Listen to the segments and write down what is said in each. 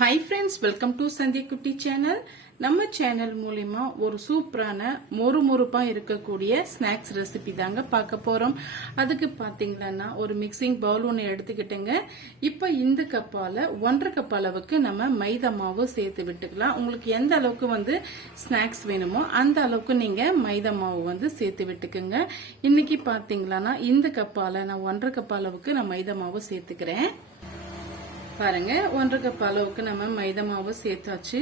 Hi friends, welcome to Sandhya Kutti channel. நம்ம channel மூலமா ஒரு சூப்பரான மொறுமொறுப்பா இருக்கக்கூடிய ஸ்நாக்ஸ் ரெசிபி தாங்க பார்க்க போறோம். அதுக்கு பாத்தீங்கன்னா ஒரு மிக்சிங் பவுல் ஒன்று எடுத்துக்கிட்டேங்க. இப்போ இந்த கப்பால 1.5 கப் அளவுக்கு நம்ம மைதா மாவு சேர்த்து விட்டுக்கலாம். உங்களுக்கு எந்த அளவுக்கு ஸ்நாக்ஸ் வேணுமோ அந்த அளவுக்கு நீங்க மைதா மாவு சேர்த்து விட்டுக்குங்க. இன்னைக்கு பாத்தீங்கன்னா இந்த கப்பால நான் 1.5 கப் அளவுக்கு நான் மைதா மாவு சேர்த்துக்கிறேன். பாருங்க 1.5 கப் அளவுக்கு நம்ம மைதா மாவு சேர்த்தாச்சு.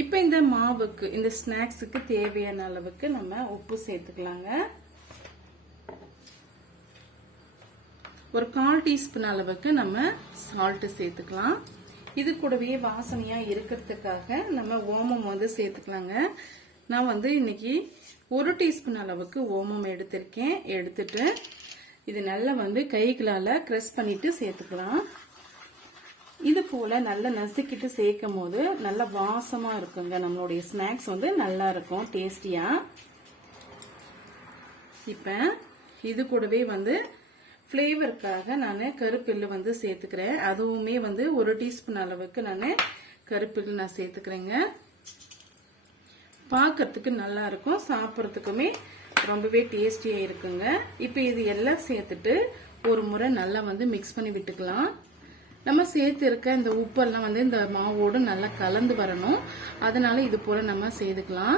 இப்போ இந்த மாவுக்கு இந்த ஸ்நாக்ஸுக்கு தேவையான அளவுக்கு நம்ம உப்பு சேர்த்துக்கலாங்க. ஒரு 1/4 டீஸ்பூன் அளவுக்கு நம்ம சால்ட் சேர்த்துக்கலாம். இது கூடவே வாசனையா இருக்கிறதுக்காக நம்ம ஓமம் சேர்த்துக்கலாங்க. நான் இன்னைக்கு 1 டீஸ்பூன் அளவுக்கு ஓமம் எடுத்திருக்கேன். எடுத்துட்டு இது நல்லா கைகளால கிரஷ் பண்ணிட்டு சேர்த்துக்கலாம். இது போல நல்லா நசுக்கிட்டு சேர்க்கும் போது நல்ல வாசமா இருக்குங்க. நம்மளுடைய ஸ்நாக்ஸ் நல்லா இருக்கும், டேஸ்டியா. இப்ப இது கூடவே ஃபிளேவருக்காக நான் கருப்பெல்லு சேர்த்துக்கிறேன். அதுவுமே 1 டீஸ்பூன் அளவுக்கு நான் கருப்பெல்லு நான் சேர்த்துக்கிறேங்க. பார்க்கறதுக்கு நல்லா இருக்கும், சாப்பிட்றதுக்குமே ரொம்பவே டேஸ்டியா இருக்குங்க. இப்ப இது எல்லாம் சேர்த்துட்டு ஒரு முறை நல்லா மிக்ஸ் பண்ணி விட்டுக்கலாம். நம்ம சேர்த்து இருக்க இந்த உப்பெல்லாம் இந்த மாவோடு நல்லா கலந்து வரணும். அதனால இது போல நம்ம சேர்த்துக்கலாம்.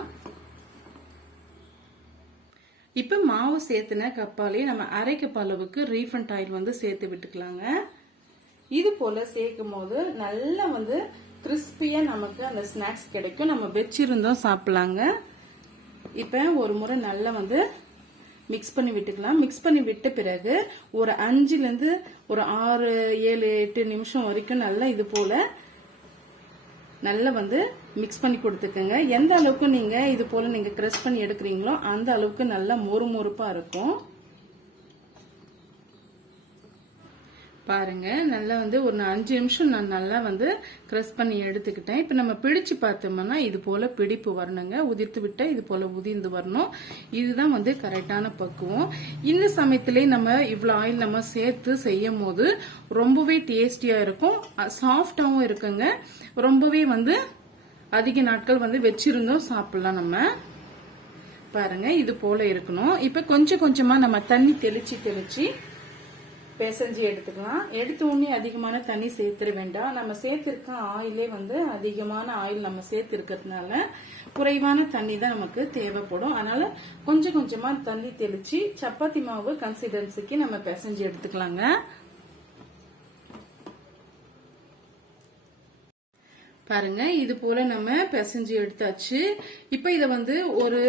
இப்ப மாவு சேர்த்துன கப்பாலே நம்ம 1/2 கப் அளவுக்கு ரீஃபண்ட் ஆயில் சேர்த்து விட்டுக்கலாங்க. இது போல சேர்க்கும் போது நல்லா கிறிஸ்பியா நமக்கு அந்த ஸ்நாக்ஸ் கிடைக்கும். நம்ம வச்சிருந்தோம் சாப்பிடலாங்க. இப்ப ஒரு முறை நல்லா மிக்ஸ் பண்ணி விட்டுக்கலாம். மிக்ஸ் பண்ணி விட்ட பிறகு ஒரு 5 ல ஒரு 6, 7, 8 நிமிஷம் வரைக்கும் நல்லா இது போல நல்லா மிக்ஸ் பண்ணி கொடுத்துக்கங்க. எந்த அளவுக்கு நீங்க இது போல நீங்க கிரஷ் பண்ணி எடுக்கிறீங்களோ அந்த அளவுக்கு நல்லா மொறுமொறுப்பா இருக்கும். பாருங்க நல்லா ஒரு 5 நிமிஷம் நான் நல்லா கிரஷ் பண்ணி எடுத்துக்கிட்டேன். இப்ப நம்ம பிடிச்சு பார்த்தோம்னா இது போல பிடிப்பு வரணுங்க. உதிர்த்து விட்டா இது போல உதிர்ந்து வரணும். இதுதான் கரெக்டான பக்குவம். இந்த சமயத்திலே நம்ம இவ்வளவு ஆயில் நம்ம சேர்த்து செய்யும் போது ரொம்பவே டேஸ்டியா இருக்கும், சாஃப்டாவும் இருக்குங்க. ரொம்பவே அதிக நாட்கள் வச்சிருந்தோம் சாப்பிடலாம். நம்ம பாருங்க இது போல இருக்கணும். இப்ப கொஞ்சம் கொஞ்சமா நம்ம தண்ணி தெளிச்சு பிசைஞ்சு எடுத்துக்கலாம். எடுத்த உடனே அதிகமான தண்ணி சேர்த்துட வேண்டாம். நம்ம சேர்த்திருக்க ஆயிலே அதிகமான ஆயில் நம்ம சேர்த்திருக்கிறதுனால குறைவான தண்ணி தான் நமக்கு தேவைப்படும். அதனால கொஞ்சம் கொஞ்சமா தண்ணி தெளிச்சு சப்பாத்தி மாவு கன்சிஸ்டன்சிக்கு நம்ம பிசைஞ்சு எடுத்துக்கலாங்க. பாருங்க இது போல நம்ம பிசைஞ்சு எடுத்தாச்சு. இப்ப இத ஒரு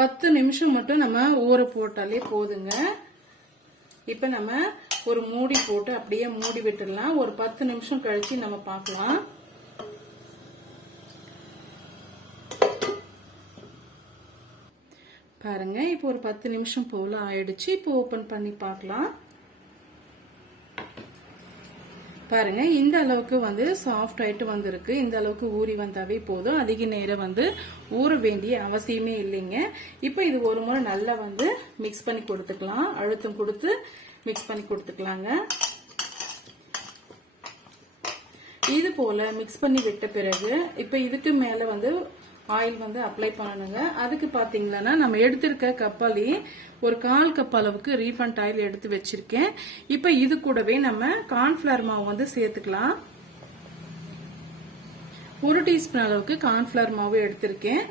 10 நிமிஷம் மட்டும் நம்ம ஊற போட்டாலே போதுங்க. இப்ப நம்ம ஒரு மூடி போட்டு அப்படியே மூடி விட்டுடலாம். ஒரு 10 நிமிஷம் கழிச்சு நம்ம பார்க்கலாம். பாருங்க இப்போ ஒரு 10 நிமிஷம் போல ஆயிடுச்சு. இப்போ ஓபன் பண்ணி பார்க்கலாம். பாருங்க இந்த அளவுக்கு சாஃப்ட் ஆயிட்டு வந்திருக்கு. இந்த அளவுக்கு ஊறி வந்தாவே போதும். அதிக நேரம் ஊற வேண்டிய அவசியமே இல்லைங்க. இப்ப இது ஒரு முறை நல்லா மிக்ஸ் பண்ணி கொடுத்துக்கலாம். அழுத்தம் கொடுத்து மிக்ஸ் பண்ணி கொடுத்துக்கலாங்க. இது போல மிக்ஸ் பண்ணி விட்ட பிறகு இப்ப இதுக்கு மேல ஆயில் அப்ளை பண்ணணுங்க. அதுக்கு பாத்தீங்கன்னா நம்ம எடுத்திருக்க கப்பாலே ஒரு 1/4 கப் அளவுக்கு ரீஃபண்ட் ஆயில் எடுத்து வச்சிருக்கேன். இப்ப இது கூடவே நம்ம கார்ன்ஃபிளவர் மாவு சேர்த்துக்கலாம். 1 டீஸ்பூன் அளவுக்கு கார்ன்ஃபிளவர் மாவு எடுத்திருக்கேன்.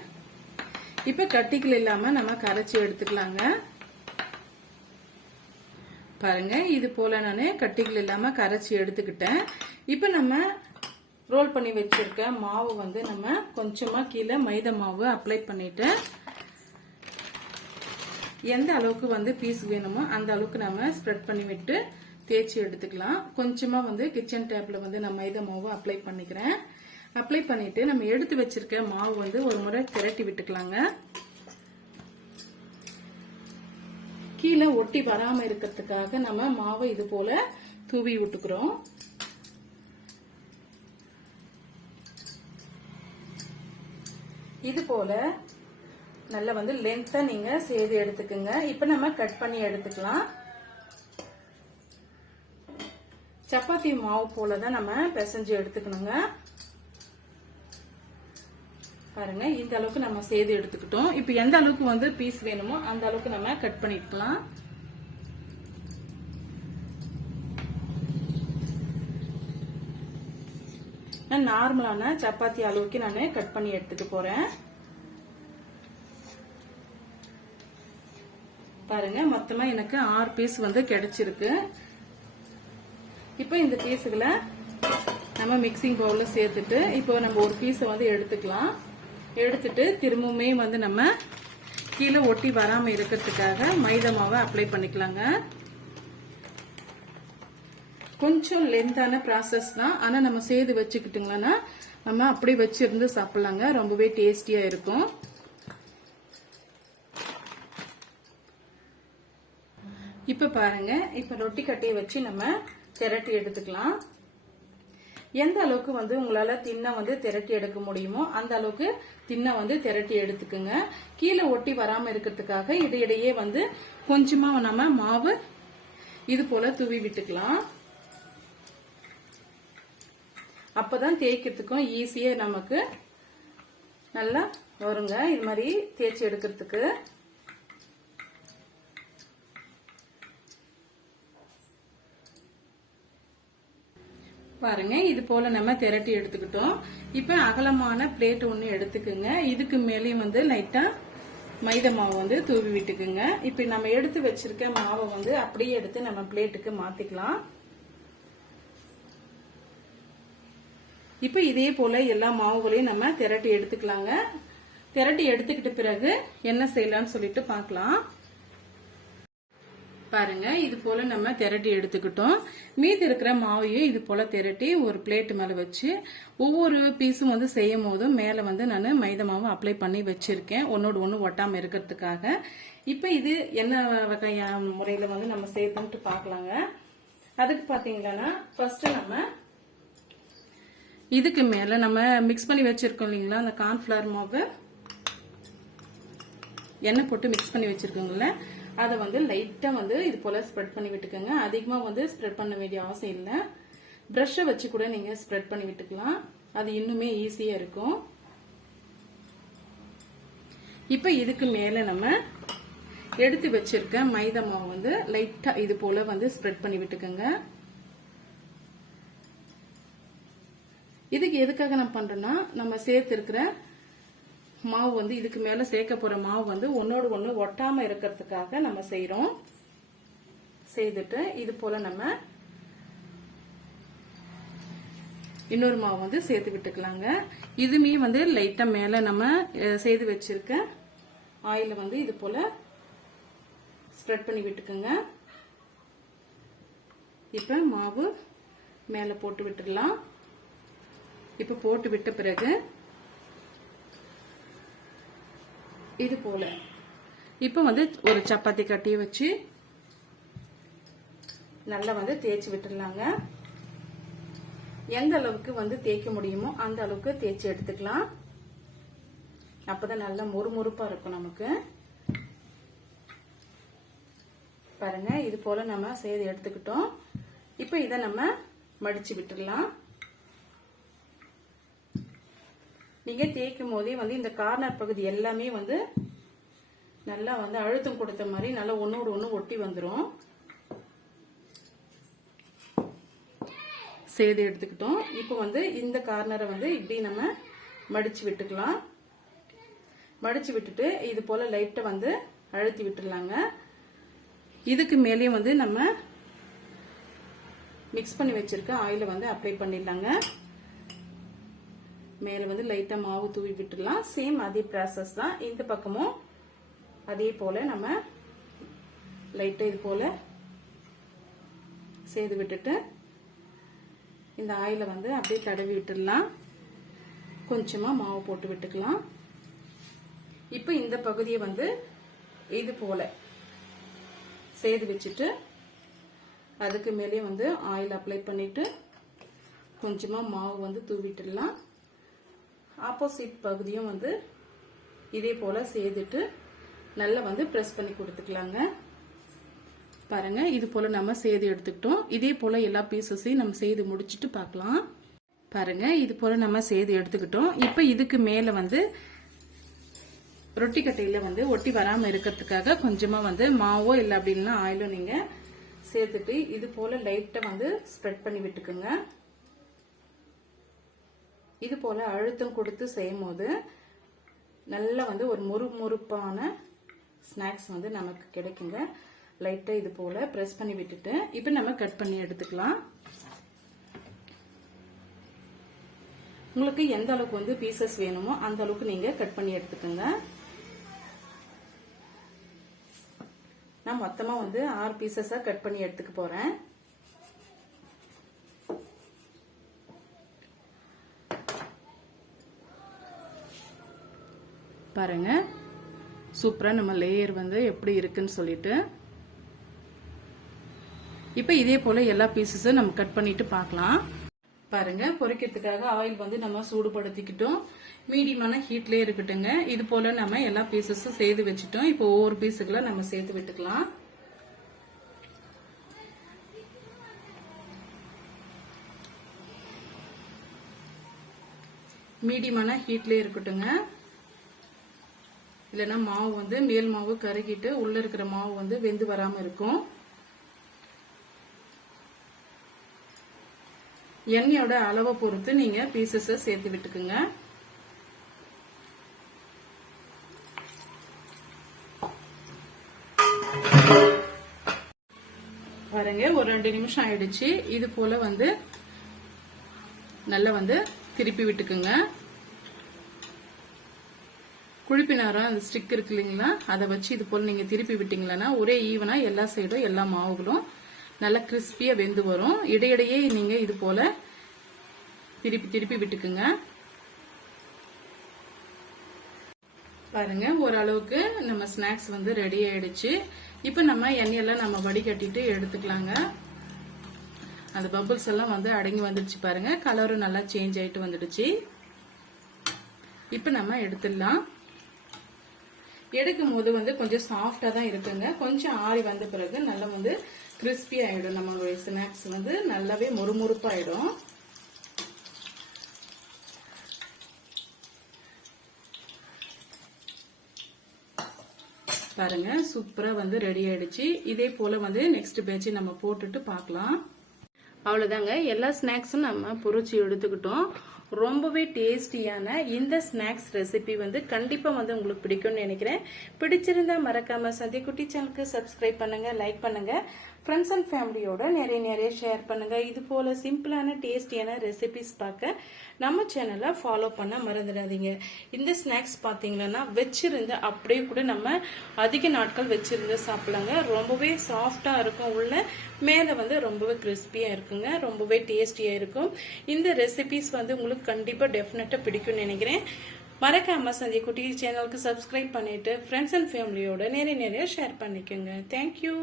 இப்ப கட்டிகள் இல்லாம நம்ம கரைச்சி எடுத்துக்கலாங்க. பாருங்க இது போல நானு கட்டிகள் இல்லாம கரைச்சி எடுத்துக்கிட்டேன். இப்ப நம்ம ரோல் பண்ணி வச்சிருக்க மாவு நம்ம கொஞ்சமா கீழே மைதா மாவு அப்ளை பண்ணிட்டு எந்த அளவுக்கு பீஸ் வேணுமோ அந்த அளவுக்கு நம்ம ஸ்ப்ரெட் பண்ணி விட்டு தேய்ச்சி எடுத்துக்கலாம். கொஞ்சமா கிச்சன் டேப்ல நான் மைதா மாவு அப்ளை பண்ணிக்கிறேன். அப்ளை பண்ணிட்டு நம்ம எடுத்து வச்சிருக்க மாவு ஒரு முறை திரட்டி விட்டுக்கலாங்க. கீழே ஒட்டி வராம இருக்கிறதுக்காக நம்ம மாவை இது போல தூவி விட்டுக்கிறோம். இது போல நல்லா லென்த்தா நீங்க செய்து எடுத்துக்கங்க. இப்ப நம்ம கட் பண்ணி எடுத்துக்கலாம். சப்பாத்தி மாவு போலதான் நம்ம பிசைஞ்சு எடுத்துக்கணுங்க. பாருங்க இந்த அளவுக்கு நம்ம செய்து எடுத்துக்கிட்டோம். இப்போ எந்த அளவுக்கு வந்து பீஸ் வேணுமோ அந்த அளவுக்கு நம்ம கட் பண்ணிக்கலாம். நான் நார்மலான சப்பாத்தி அளவுக்கு நான் கட் பண்ணி எடுத்துட்டு போறேன். பாருங்க மொத்தமா எனக்கு 6 பீஸ் வந்து கிடைச்சிருக்கு. இப்போ இந்த பீஸுகளை நம்ம மிக்சிங் பவுல்ல சேர்த்துட்டு இப்போ நம்ம ஒரு பீஸை வந்து எடுத்துக்கலாம். எடுத்துட்டு திரும்பவுமே வந்து நம்ம கீழே ஒட்டி வராம இருக்கிறதுக்காக மைதா மாவை அப்ளை பண்ணிக்கலாங்க. கொஞ்சம் லென்த்தான ப்ராசஸ் தான். ஆனா நம்ம செய்து வச்சுக்கிட்டோங்கன்னா நம்ம அப்படியே வச்சிருந்து சாப்பிடலாங்க. ரொம்பவே டேஸ்டியா இருக்கும். இப்ப பாருங்க, இப்ப ரொட்டி கட்டையை வச்சு நம்ம திரட்டி எடுத்துக்கலாம். எந்த அளவுக்கு வந்து உங்களால தின்ன வந்து திரட்டி எடுக்க முடியுமோ அந்த அளவுக்கு தின்ன வந்து திரட்டி எடுத்துக்குங்க. கீழே ஒட்டி வராம இருக்கிறதுக்காக இடையிடையே வந்து கொஞ்சமா நம்ம மாவு இது போல தூவி விட்டுக்கலாம். அப்பதான் தேய்க்கிறதுக்கும் ஈஸியா நமக்கு நல்லா வருங்க. இது மாதிரி தேய்ச்சி எடுக்கிறதுக்கு பாருங்க இது போல நம்ம திரட்டி எடுத்துக்கிட்டோம். இப்ப அகலமான பிளேட் ஒண்ணு எடுத்துக்குங்க. இதுக்கு மேலேயும் வந்து லைட்டா மைதா மாவு வந்து தூவி விட்டுக்குங்க. இப்ப நம்ம எடுத்து வச்சிருக்க மாவை வந்து அப்படியே எடுத்து நம்ம பிளேட்டுக்கு மாத்திக்கலாம். இப்ப இதே போல எல்லா மாவுகளையும் நம்ம திரட்டி எடுத்துக்கலாங்க. திரட்டி எடுத்துக்கிட்ட பிறகு என்ன செய்யலாம்னு சொல்லிட்டு பார்க்கலாம். பாருங்க இது போல நம்ம திரட்டி எடுத்துக்கிட்டோம். மீதி இருக்கிற மாவையும் இது போல திரட்டி ஒரு பிளேட் மேல வச்சு ஒவ்வொரு பீஸும் வந்து செய்யும் போதும் மேல வந்து நான் மைதா மாவு அப்ளை பண்ணி வச்சிருக்கேன், ஒன்னோடு ஒண்ணு ஒட்டாம இருக்கிறதுக்காக. இப்ப இது என்ன வகையான முறையில வந்து நம்ம செய்யணும்னு பார்க்கலாங்க. அதுக்கு பாத்தீங்கன்னா ஃபர்ஸ்ட் நம்ம இதுக்கு மேல நம்ம மிக்ஸ் பண்ணி வச்சிருக்கோம் இல்லைங்களா, அந்த கார்ன்ஃபிளவர் மாவு எண்ணெய் போட்டு மிக்ஸ் பண்ணி வச்சிருக்கோங்கல்ல, அதை வந்து லைட்டா வந்து இது போல ஸ்ப்ரெட் பண்ணி விட்டுக்கோங்க. அதிகமா வந்து ஸ்ப்ரெட் பண்ண வேண்டிய அவசியம் இல்லை. பிரஷை வச்சு கூட நீங்க ஸ்ப்ரெட் பண்ணி விட்டுக்கலாம். அது இன்னுமே ஈஸியா இருக்கும். இப்ப இதுக்கு மேல நம்ம எடுத்து வச்சிருக்க மைதா மாவு வந்து லைட்டா இது போல வந்து ஸ்ப்ரெட் பண்ணி விட்டுக்கோங்க. இதுக்கு எதுக்காக நான் பண்றேன்னா, நம்ம சேர்த்து இருக்கிற மாவு வந்து இதுக்கு மேல சேர்க்க போற மாவு வந்து ஒன்னோடு ஒண்ணு ஒட்டாம இருக்கிறதுக்காக நம்ம செய்யறோம். செய்துட்டு இது போல நம்ம இன்னொரு மாவு வந்து சேர்த்து விட்டுக்கலாங்க. இதுமே வந்து லைட்டா மேல நம்ம செய்து வச்சிருக்க ஆயில வந்து இது போல ஸ்ப்ரெட் பண்ணி விட்டுக்கோங்க. இப்ப மாவு மேல போட்டு விட்டுடலாம். இப்ப போட்டு விட்ட பிறகு இது போல இப்ப வந்து ஒரு சப்பாத்தி கட்டியை வச்சு நல்லா வந்து தேய்ச்சி விட்டுடலாங்க. எந்த அளவுக்கு வந்து தேய்க்க முடியுமோ அந்த அளவுக்கு தேய்ச்சி எடுத்துக்கலாம். அப்பதான் நல்லா மொறுமொறுப்பா இருக்கும் நமக்கு. பாருங்க இது போல நம்ம செய்து எடுத்துக்கிட்டோம். இப்ப இதை நம்ம மடிச்சு விட்டுடலாம். நீங்க தேய்க்கும் போதே வந்து இந்த கார்னர் பகுதி எல்லாமே வந்து நல்லா வந்து அழுத்தம் கொடுத்த மாதிரி நல்லா ஒன்னோடு ஒண்ணு ஒட்டி வந்துடும். செய்து எடுத்துக்கிட்டோம். இப்போ வந்து இந்த கார்னரை வந்து இப்படி நம்ம மடிச்சு விட்டுக்கலாம். மடிச்சு விட்டுட்டு இது போல லைட்டா வந்து அழுத்தி விட்டுடலாங்க. இதுக்கு மேலேயும் வந்து நம்ம மிக்ஸ் பண்ணி வச்சிருக்க ஆயில வந்து அப்ளை பண்ணிடலாங்க. மேல வந்து லைட்டா மாவு தூவி விட்டுடலாம். சேம் அதே ப்ராசஸ் தான். இந்த பக்கமும் அதே போல நம்ம லைட்டா இது போல செய்து விட்டுட்டு இந்த ஆயில வந்து அப்படியே தடவி விட்டுடலாம். கொஞ்சமா மாவு போட்டு விட்டுக்கலாம். இப்ப இந்த பகுதியை வந்து இது போல செய்து வச்சுட்டு அதுக்கு மேலே வந்து ஆயில் அப்ளை பண்ணிட்டு கொஞ்சமா மாவு வந்து தூவிட்டுடலாம். ஆப்போசிட் பகுதியும் வந்து இதே போல செய்துட்டு நல்லா வந்து பிரஸ் பண்ணி கொடுத்துக்கலாங்க. பாருங்க இது போல நம்ம செய்து எடுத்துக்கிட்டோம். இதே போல எல்லா பீசஸையும் நம்ம செய்து முடிச்சிட்டு பார்க்கலாம். பாருங்க இது போல நம்ம செய்து எடுத்துக்கிட்டோம். இப்போ இதுக்கு மேல வந்து ரொட்டி கட்டையில வந்து ஒட்டி வராம இருக்கிறதுக்காக கொஞ்சமா வந்து மாவோ இல்லை அப்படின்னா ஆயிலோ நீங்க சேர்த்துட்டு இது போல லைட்டா வந்து ஸ்ப்ரெட் பண்ணி விட்டுக்குங்க. இது போல அழுத்தம் கொடுத்து செய்யும் போது நல்லா வந்து ஒரு முறுமுறுப்பான ஸ்நாக்ஸ் வந்து நமக்கு கிடைக்குங்க. லைட்டா இது போல பிரஸ் பண்ணி விட்டுட்டு இப்போ நம்ம கட் பண்ணி எடுத்துக்கலாம். உங்களுக்கு எந்த அளவுக்கு வந்து பீசஸ் வேணுமோ அந்த அளவுக்கு நீங்க கட் பண்ணி எடுத்துக்கோங்க. நான் மொத்தமா வந்து 6 பீசஸா கட் பண்ணி எடுத்துக்க போறேன். பாருங்க சூப்பரா நம்ம லேயர் வந்து எப்படி இருக்குன்னு சொல்லிட்டு இப்ப இதே போல எல்லா பீசஸும் நம்ம கட் பண்ணிட்டு பார்க்கலாம். பாருங்க பொரிக்கிறதுக்காக ஆயில் வந்து நம்ம சூடுபடுத்திக்கிட்டோம். மீடியமான ஹீட்லயே இருக்கட்டுங்க. இது போல நம்ம எல்லா பீசஸும் சேர்த்து வச்சுட்டோம். இப்போ ஒவ்வொரு பீஸுகளை நம்ம சேர்த்து விட்டுக்கலாம். மீடியமான ஹீட்லயே இருக்கட்டுங்க. இல்லைன்னா மாவு வந்து மேல் மாவு கருகிட்டு உள்ள இருக்கிற மாவு வந்து வெந்து வராம இருக்கும். எண்ணெயோட அளவை பொறுத்து நீங்க பீசஸ் சேர்த்து விட்டுக்குங்க. பாருங்க ஒரு 2 நிமிஷம் ஆயிடுச்சு. இது போல வந்து நல்லா வந்து திருப்பி விட்டுக்குங்க. குழிப்பினாரம் அந்த ஸ்டிக் இருக்கு இல்லைங்களா, அதை வச்சு இது போல நீங்க திருப்பி விட்டீங்களா ஒரே ஈவனா எல்லா சைடும் எல்லா மாவுகளும் நல்லா கிறிஸ்பியா வெந்து வரும். இடையிடையே நீங்க இது போல திருப்பி திருப்பி விட்டுக்குங்க. பாருங்க ஓரளவுக்கு நம்ம ஸ்நாக்ஸ் வந்து ரெடி ஆயிடுச்சு. இப்ப நம்ம எண்ணெயெல்லாம் நம்ம வடிகட்டிட்டு எடுத்துக்கலாங்க. அந்த பபிள்ஸ் எல்லாம் வந்து அடங்கி வந்துடுச்சு பாருங்க. கலரும் நல்லா சேஞ்ச் ஆயிட்டு வந்துடுச்சு. இப்ப நம்ம எடுத்துடலாம். எடுக்கும் போது வந்து கொஞ்சம் சாஃப்டா தான் இருக்குங்க. கொஞ்சம் ஆறி வந்த பிறகு நல்லா வந்து கிறிஸ்பி ஆயிடும். நம்மளுடைய ஸ்நாக்ஸ் வந்து நல்லாவே மொறுமொறுப்பாயிடும். பாருங்க சூப்பரா வந்து ரெடி ஆயிடுச்சு. இதே போல வந்து நெக்ஸ்ட் பேட்ச் நம்ம போட்டுட்டு பார்க்கலாம். அவ்வளவுதாங்க, எல்லா ஸ்நாக்ஸும் நம்ம பொரிச்சு எடுத்துக்கிட்டோம். ரொம்பவே டேஸ்டியான இந்த ஸ்நாக்ஸ் ரெசிபி வந்து கண்டிப்பா வந்து உங்களுக்கு பிடிக்கும்னு நினைக்கிறேன். பிடிச்சிருந்தா மறக்காம சந்திக்குட்டி சேனலுக்கு சப்ஸ்கிரைப் பண்ணுங்க, லைக் பண்ணுங்க, ஃப்ரெண்ட்ஸ் அண்ட் ஃபேமிலியோட நிறைய ஷேர் பண்ணுங்க. இது போல சிம்பிளான டேஸ்டியான ரெசிபிஸ் பார்க்க நம்ம சேனலை ஃபாலோ பண்ண மறந்துடாதீங்க. இந்த ஸ்நாக்ஸ் பார்த்தீங்கன்னா வச்சிருந்து அப்படியே கூட நம்ம அதிக நாட்கள் வச்சிருந்து சாப்பிடலாங்க. ரொம்பவே சாஃப்டா இருக்கும். உள்ள மேல வந்து ரொம்பவே கிறிஸ்பியா இருக்குங்க. ரொம்பவே டேஸ்டியா இருக்கும். இந்த ரெசிபிஸ் வந்து உங்களுக்கு கண்டிப்பா டெஃபினட்டா பிடிக்கும்னு நினைக்கிறேன். மறக்காம சந்திய குட்டி சேனலுக்கு சப்ஸ்கிரைப் பண்ணிட்டு ஃப்ரெண்ட்ஸ் அண்ட் ஃபேமிலியோட நிறைய ஷேர் பண்ணிக்கோங்க. தேங்க்யூ.